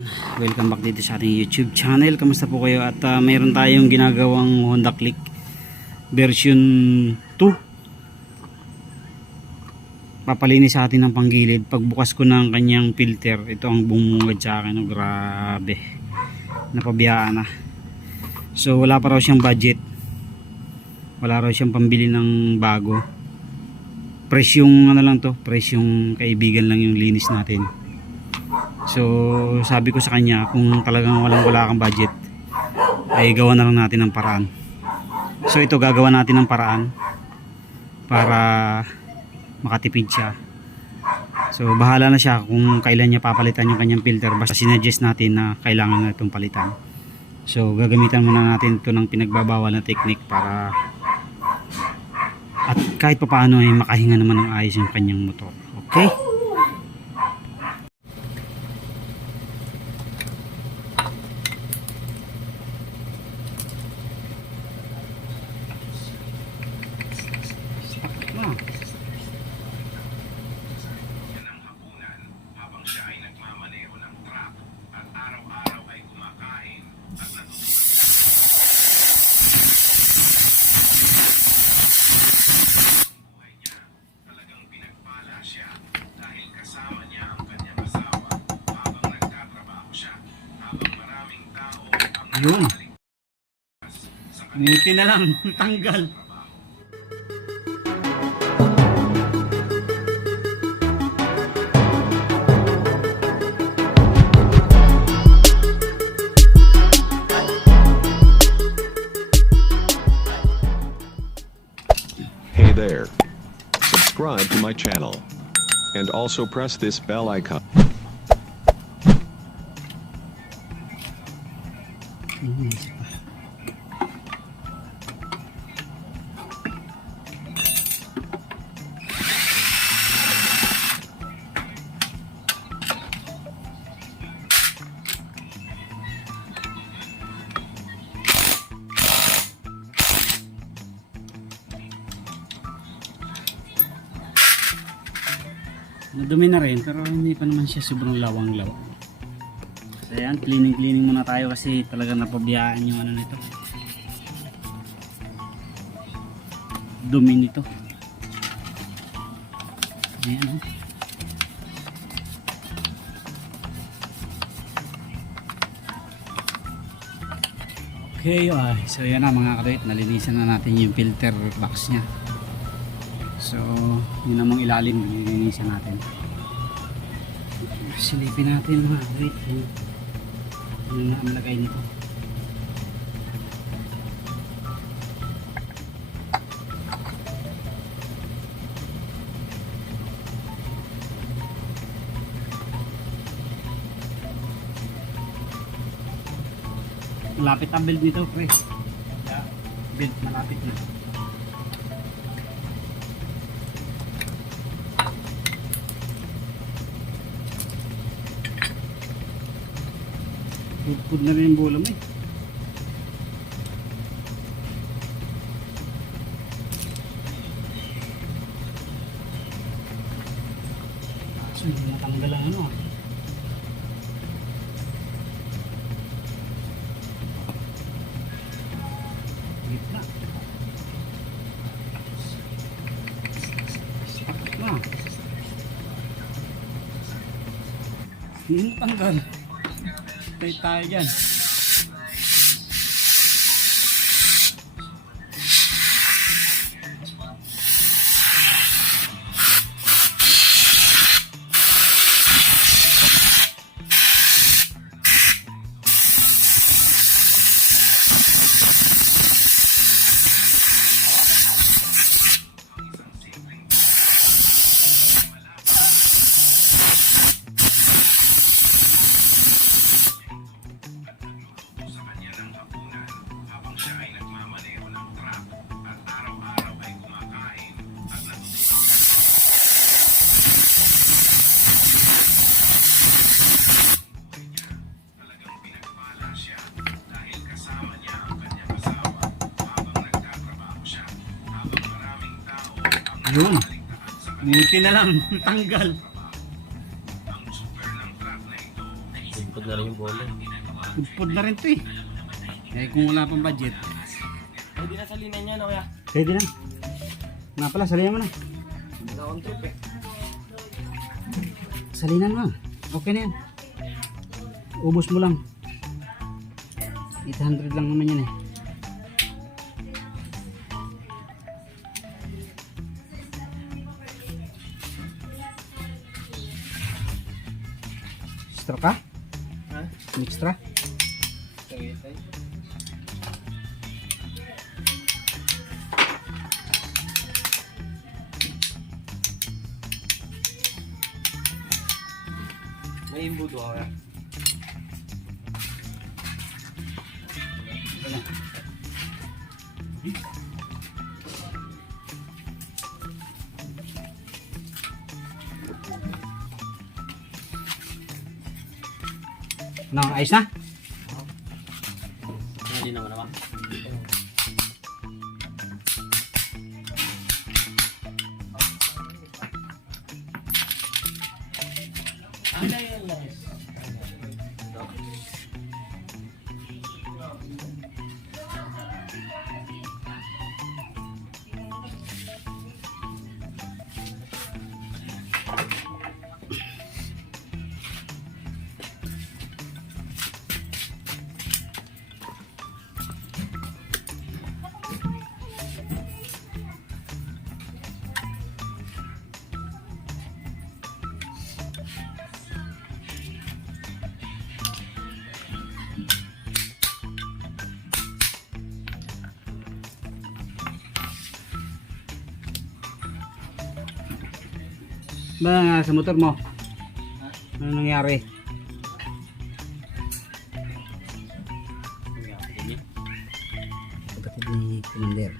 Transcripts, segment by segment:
Welcome back dito sa ating YouTube channel. Kamusta po kayo? At mayroon tayong ginagawang Honda Click version 2. Papalinis sa atin ng panggilid. Pagbukas ko ng kanyang filter, ito ang bumungad sa akin. Oh, grabe. Napabiyaan na. So wala pa raw siyang budget. Wala raw siyang pambili ng bago. Presyong ano lang to, presyong kaibigan lang yung linis natin. So sabi ko sa kanya, kung talagang wala kang budget, ay gawa na lang natin ng paraan. So ito, gagawa natin ng paraan para makatipid siya. So bahala na siya kung kailan niya papalitan yung kanyang filter. Basta sinuggest natin na kailangan na itong palitan. So gagamitan muna natin ito ng pinagbabawal na technique para at kahit papaano ay makahinga naman ng ayos yung kanyang motor. Okay? Yun. Buti na lang tanggal. Hey there. Subscribe to my channel. And also press this bell icon. Madumi na rin, pero hindi pa naman siya sobrang lawang-lawang. So ayan, cleaning muna tayo kasi talaga napabiyaan yung ano nito. Dumi nito. Ayan, oh. Okay, so yan na mga kadit, nalinisan na natin yung filter box nya. So yun namang ilalim, nilinisan natin. Silipin natin mga kadit, ano na ang lagay nito. Malapit ang build nito, pre. Yeah, build, malapit na. Pud na rin yung bulam eh. So hindi natanggal ang ano. Gitna. Sakit na. Hindi natanggal. Tayo tayo dyan. Yun. Buti na lang tanggal. pudpud na rin yung bola. Pudpud na rin to eh. Eh kung wala pang budget. Pwede na salinan niya, no, kuya? Pwede lang. Nga pala, salinan mo na. Hindi na akong trip eh. Salinan mo. Okay na yan. Ubus mo lang. 800 lang naman yan eh. Extra ka? Ha? Extra? Tagaytay. May imbudo ako ya. No, ayos na? Hindi naman naman. Ano yun, guys? Ba sa motor mo? Ano nangyari? Kapatid ni Commander.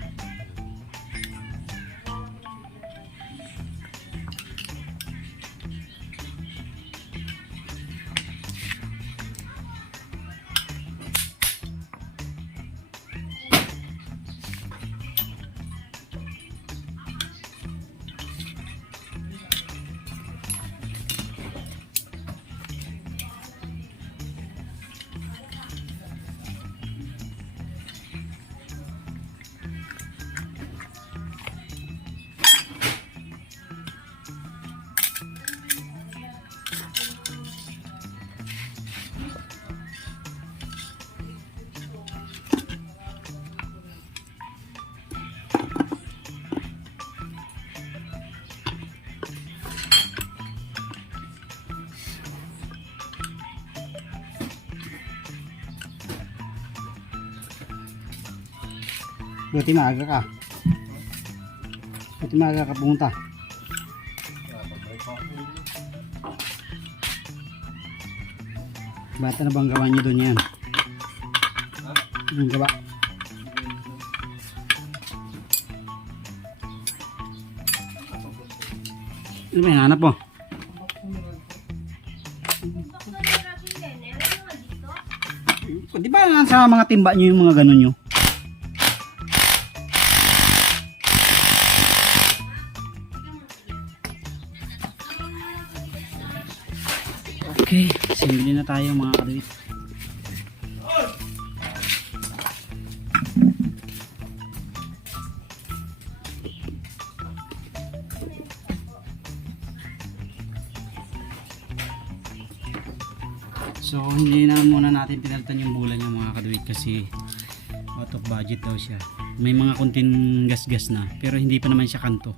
Buti maaga ka. Buti maaga ka pumunta. Bata na bang gawa niyo doon yan? Yung gawa. Ano ba yung hanap mo? Di ba sa mga timba nyo yung mga ganun nyo? Okay, simili na tayo mga kaduit. So hindi na muna natin pinalitan yung bulan niya mga kaduit kasi out of budget daw siya. May mga konting gas-gas na pero hindi pa naman siya kanto.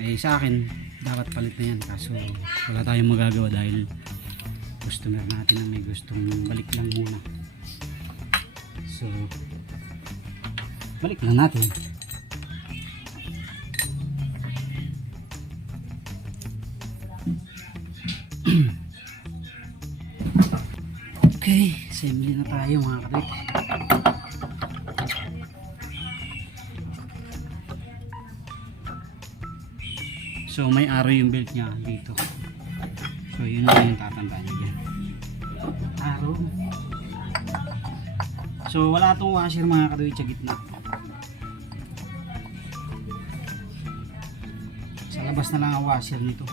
Eh sa akin dapat palit na yan kaso wala tayong magagawa dahil customer natin na may gustong balik lang muna. So balik lang natin. Okay, assembly na tayo mga kapit. So may arrow yung belt niya dito. So yun yung tatandaan niyo dyan. Arrow. So wala itong washer mga kaduit sa gitna. Sa labas na lang ang washer nito.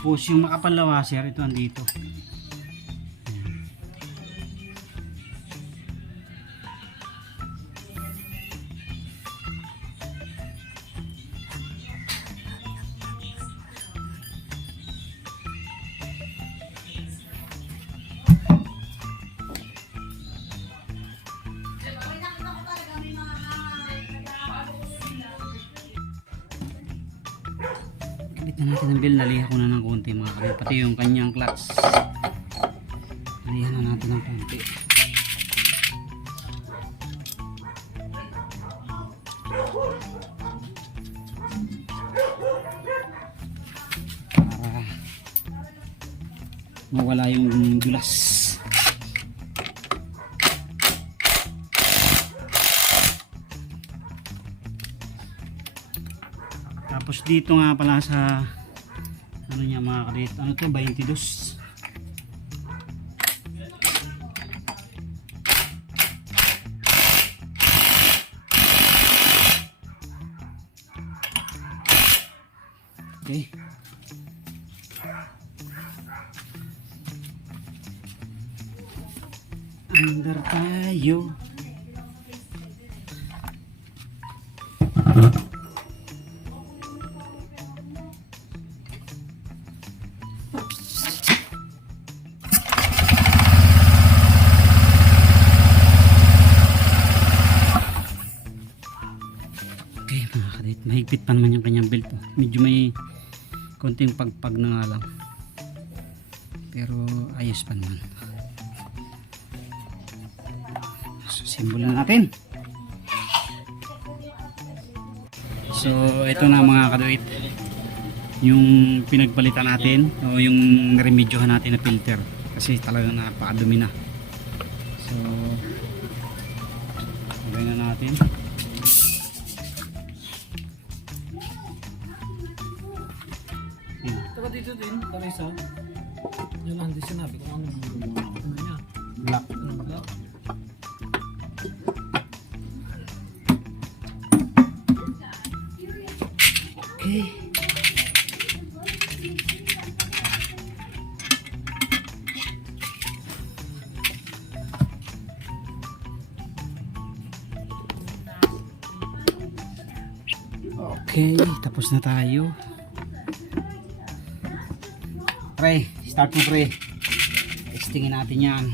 Tapos yung makapal na washer, ito andito. Kabit na natin ang bell, naliha ko na ng konti mga kabit, pati yung kanyang clutch naliha na natin ng konti. Para mawala yung dulas. Tapos dito nga pala sa ano niya mga kabit, ano to, 22. Okay. Andar tayo. Okay mga kadit, mahigpit pa naman yung kanyang belt. Medyo may konting pagpag na nga lang, pero ayos pa naman. So simbolo na natin. So ito na mga kaduit, yung pinagpalitan natin o yung naremedyohan natin na filter, kasi talagang napakadumi na. So lagay na natin. Saka dito din, Teresa. Yun lang, di sinabi kung ano niya. Black. Anong black? Okay. Okay, tapos na tayo. Pre, start mo pre. Testingin natin yan.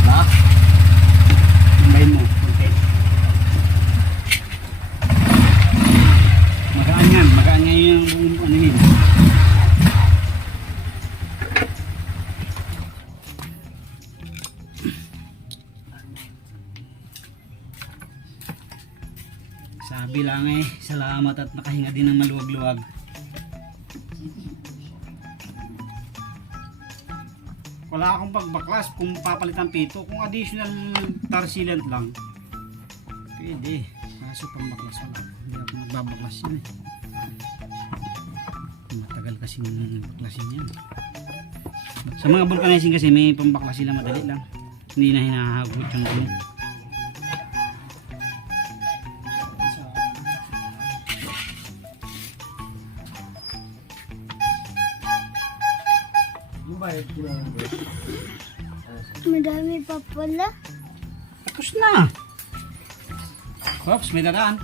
Diba? Hintayin mo. Okay. Magaan yan. Magaan yan yung ano nila. Sabi lang eh, salamat at nakahinga din ng maluwag-luwag. Wala akong pagbaklas kung papalitan pito. Kung additional tar sealant lang, pwede. Kaso pambaklas wala. Hindi ako nagbabaklas yun eh. Matagal kasing baklasin yan. Sa mga vulcanizing kasi may pambaklas sila, madali lang. Hindi na hinahagot yung gulong. Madami pa pala. Tapos na. Oops, may dadaan.